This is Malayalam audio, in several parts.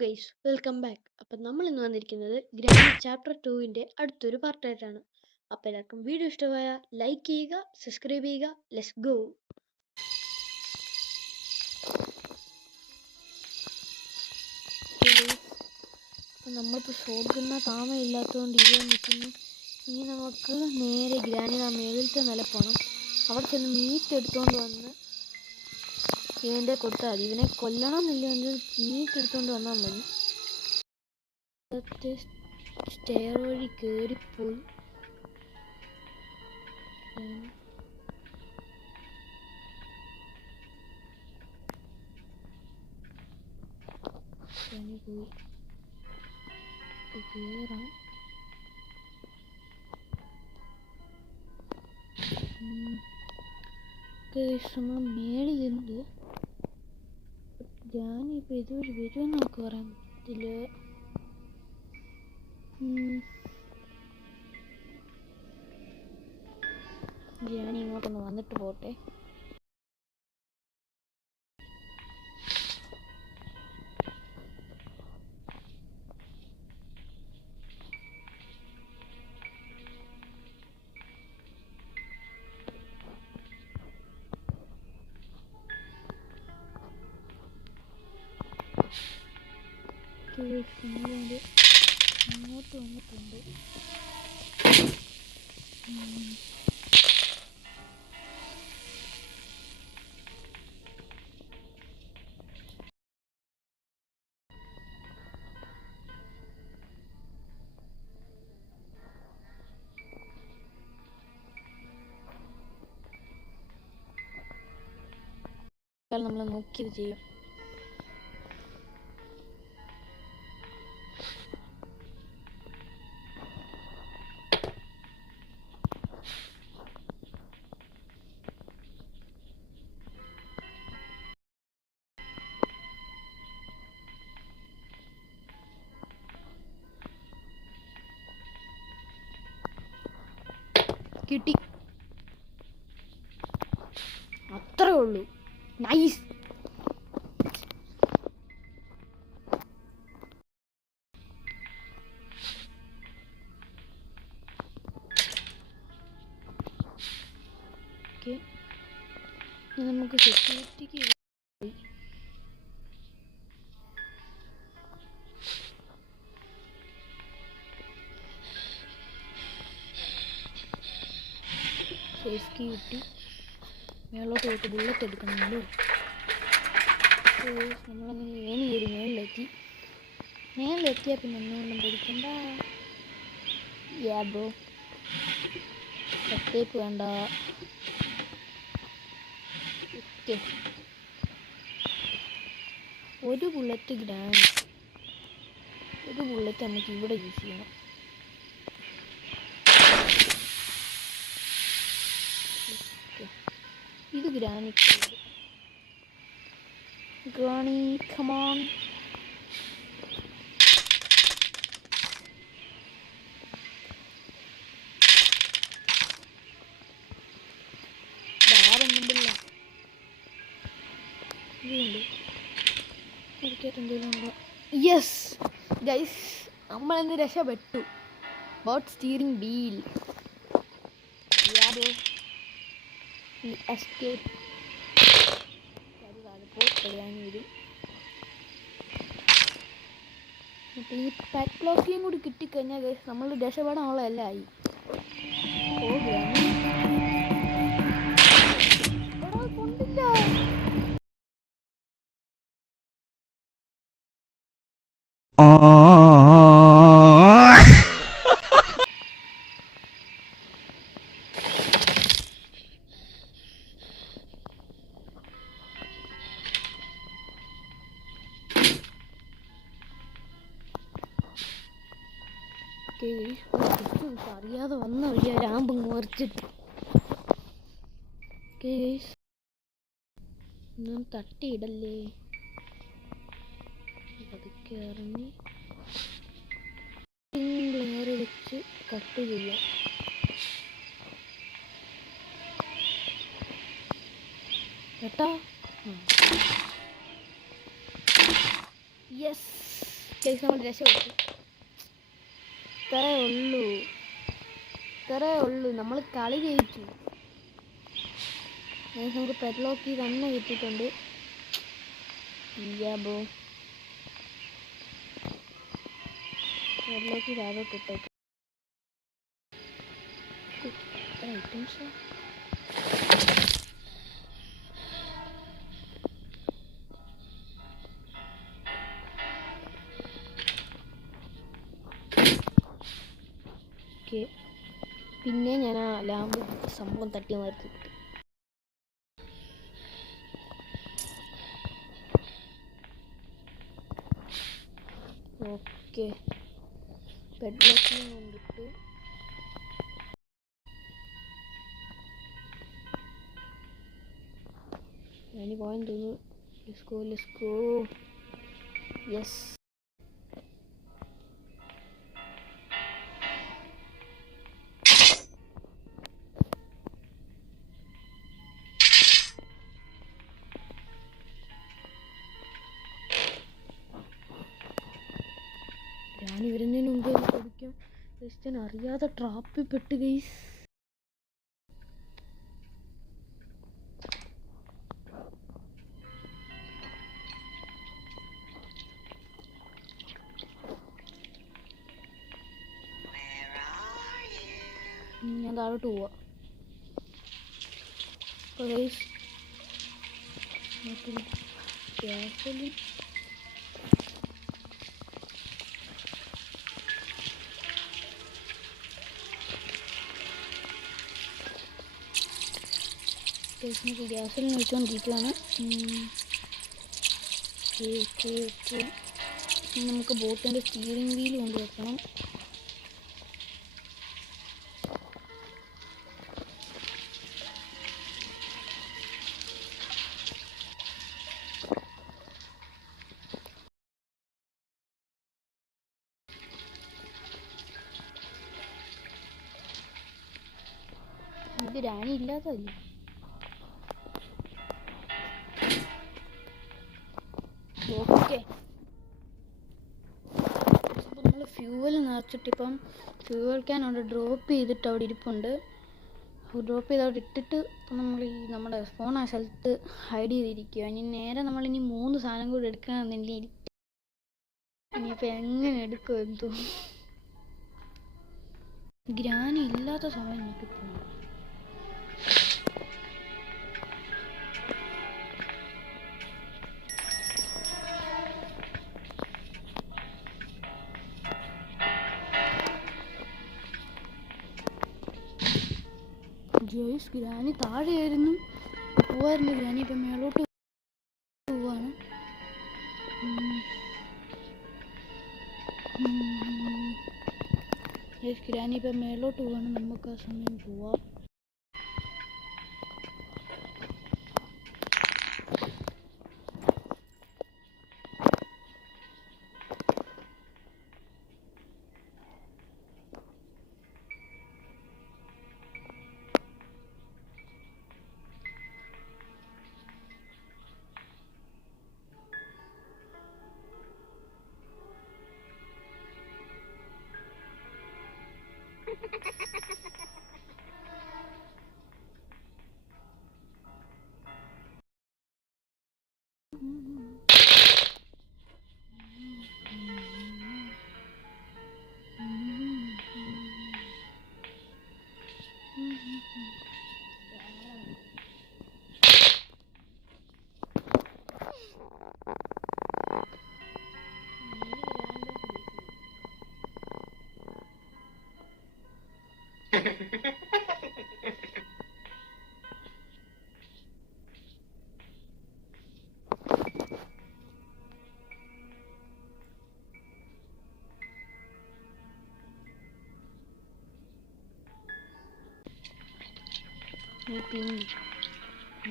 Guys, welcome back. അപ്പം നമ്മൾ ഇന്ന് വന്നിരിക്കുന്നത് ഗ്രാനി ചാപ്റ്റർ 2-ൻ്റെ അടുത്തൊരു പാർട്ടായിട്ടാണ്. അപ്പോൾ എല്ലാവർക്കും വീഡിയോ ഇഷ്ടമായ ലൈക്ക് ചെയ്യുക, സബ്സ്ക്രൈബ് ചെയ്യുക. Let's go. നമ്മളിപ്പോൾ ഷോട്ട്ഗണ്ണ താമയില്ലാത്തതുകൊണ്ട് ഇവിടെ നിൽക്കുന്നു. ഇനി നമുക്ക് നേരെ ഗ്രാനിയുടെ മേളിലത്തെ നില പോകണം. അവിടെ ചെന്ന് മീറ്റ് എടുത്തുകൊണ്ട് വന്ന് ഇവൻ്റെ കൊടുത്താൽ മതി. ഇവനെ കൊല്ലണമെന്നില്ല, മീറ്റ് എടുത്തുകൊണ്ട് വന്നാൽ മതി. സ്റ്റെയർ വഴി കയറിപ്പോയി. കയറാം. നമ്മൾ മേളിലുണ്ട്. ഞാനിപ്പോൾ ഇതുവരെ വരുമെന്ന് നമുക്ക് പറയാൻ പറ്റില്ല. ഞാൻ ഇങ്ങോട്ടൊന്ന് വന്നിട്ട് പോട്ടെ. ഇങ്ങോട്ട് വന്നിട്ടുണ്ട്. നമ്മൾ നോക്കിയത് ചെയ്യും. കിട്ടി, അത്രേ ഉള്ളൂ. നൈസ്. ഓക്കെ, നമുക്ക് സെക്യൂരിറ്റിക്ക് സേഫ്റ്റി കിട്ടി. മേളോട്ട് പോയിട്ട് ബുള്ളറ്റ് എടുക്കണമല്ലോ. നമ്മളങ്ങനെ ഏണി കയറി മേളിലെത്തിയാൽ പിന്നെ ഒന്നുകൊണ്ടും പഠിക്കണ്ട. യാ ബ്രോ, ടേപ്പ് വേണ്ട. ഓക്കെ, ഒരു ബുള്ളറ്റ് ഗ്രാനി, ഒരു ബുള്ളറ്റ് നമുക്ക് ഇവിടെ യൂസ് ചെയ്യണം. ഇത് ഗ്രാനി, കമോൺ. ധാരൊന്നുമില്ല, ഇതുണ്ട്. എന്തെങ്കിലും ഉണ്ടോ? യെസ് ഗൈസ്, നമ്മളെന്ന് രക്ഷപ്പെട്ടു. Boat steering wheel. എസ്കേപ്പ്. വരും. ഈ പാക്ക് ബ്ലോക്കിയും കൂടി കിട്ടിക്കഴിഞ്ഞാൽ നമ്മൾ രക്ഷപ്പെടാനുള്ളതല്ല ആയി. കൊണ്ടില്ല. അറിയാതെ വന്ന വഴിയ ലാമ്പ് മുറിച്ചിട്ട് ഒന്നും തട്ടിയിടല്ലേ. പതുക്കെ ഇറങ്ങി ലെയർ വെച്ച് കട്ട് ചെയ്യാം. കേട്ടോ? യെസ്. ഗൈസ് നമ്മൾ രക്ഷപ്പെട്ടു. ഇത്രേ ഉള്ളൂ നമ്മൾ കളി ജയിച്ചു. നമുക്ക് പെറ്റ്ലോക്കി തന്നെ കിട്ടിയിട്ടുണ്ട്. ബ്രോ പെറ്റ്ലോക്കി താഴോട്ട് ഇട്ടേക്ക്. ഐറ്റംസ് പിന്നെ ഞാൻ ആ ലാമ്പ് സംഭവം തട്ടി മാറ്റി. ഓക്കെ പെട്രോൾ കൊണ്ടിട്ടു. ഞാനീ പോയെന്ന് തോന്നുന്നു. Let's go yes. ഞാൻ വരുന്നതിന് മുമ്പ് പഠിക്കാം. ക്രിസ്ത്യൻ അറിയാതെ ട്രാപ്പിൽ പെട്ട് ഗൈസ്. ഞാൻ താഴോട്ട് പോവാ. ഗൈസ് ഗ്യാസിൽ വെച്ചുകൊണ്ടിരിക്കുകയാണ്. നമുക്ക് ബോട്ടിൻ്റെ സ്റ്റീറിംഗ് വീൽ കൊണ്ട് വെക്കണം. ഇത് രാണി ഇല്ലാത്തതല്ലേ. ഓക്കെ അപ്പോൾ നമ്മൾ ഫ്യൂവൽ നിറച്ചിട്ടിപ്പം ഫ്യൂവൽ ക്യാൻ അവിടെ ഡ്രോപ്പ് ചെയ്തിട്ട് അവിടെ ഇരിപ്പുണ്ട്. ഡ്രോപ്പ് ചെയ്ത് അവിടെ ഇട്ടിട്ട് ഇപ്പം നമ്മൾ ഈ നമ്മുടെ സ്പോൺ ആ സ്ഥലത്ത് ഹൈഡ് ചെയ്തിരിക്കുക. ഇനി നേരെ നമ്മളിനി 3 സാധനം കൂടി എടുക്കണമെന്നില്ല. ഇനിയിപ്പോൾ എങ്ങനെ എടുക്കും എന്തോ. ഗ്രാനി ഇല്ലാത്ത സമയം എനിക്ക് പോകണം. ജോയിസ് ഗ്രാനി താഴെയായിരുന്നു പോവായിരുന്നു. ഗ്രാനി ഇപ്പം മേളോട്ട് പോവാണ്. ഗ്രാനി ഇപ്പം മേളോട്ട് പോവാണ്. നമുക്ക് ആ സമയം പോവാം.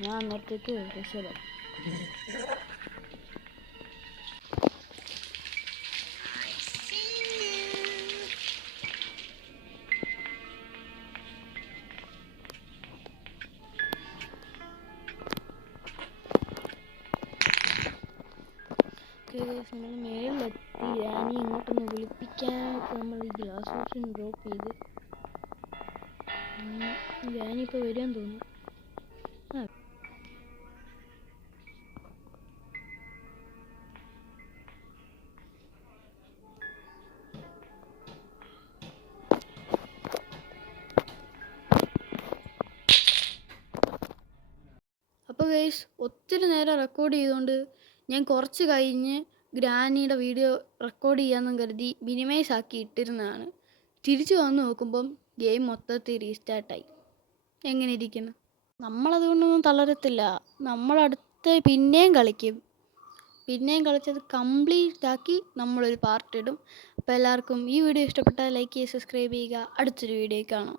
ഞാൻ അന്നേരത്തേക്ക് രക്ഷപ്പെടാം. നമ്മൾ മേളിലെത്തി. എത്തി. ഗ്രാനി ഇങ്ങോട്ടൊന്ന് വിളിപ്പിക്കാനായിട്ട് നമ്മൾ ഈ ഗ്ലാസ് ഓപ്ഷൻ ഡ്രോപ്പ് ചെയ്ത്. ഗ്രാനി ഇപ്പോൾ വരാൻ തോന്നുന്നു. അപ്പോൾ ഗൈസ്, ഒത്തിരി നേരം റെക്കോർഡ് ചെയ്തുകൊണ്ട് ഞാൻ കുറച്ച് കഴിഞ്ഞ് ഗ്രാനിയുടെ വീഡിയോ റെക്കോർഡ് ചെയ്യാമെന്നും കരുതി മിനിമൈസ് ആക്കി ഇട്ടിരുന്നതാണ്. തിരിച്ചു വന്ന് നോക്കുമ്പം ഗെയിം മൊത്തത്തിൽ റീസ്റ്റാർട്ടായി. എങ്ങനെ ഇരിക്കുന്നു? നമ്മളതുകൊണ്ടൊന്നും തളരത്തില്ല. നമ്മളടുത്ത് പിന്നെയും കളിക്കും. പിന്നെയും കളിച്ചത് കംപ്ലീറ്റ് ആക്കി നമ്മളൊരു പാർട്ട് ഇടും. അപ്പോൾ എല്ലാവർക്കും ഈ വീഡിയോ ഇഷ്ടപ്പെട്ടാൽ ലൈക്ക് ചെയ്യുക, സബ്സ്ക്രൈബ് ചെയ്യുക. അടുത്തൊരു വീഡിയോ കാണാം.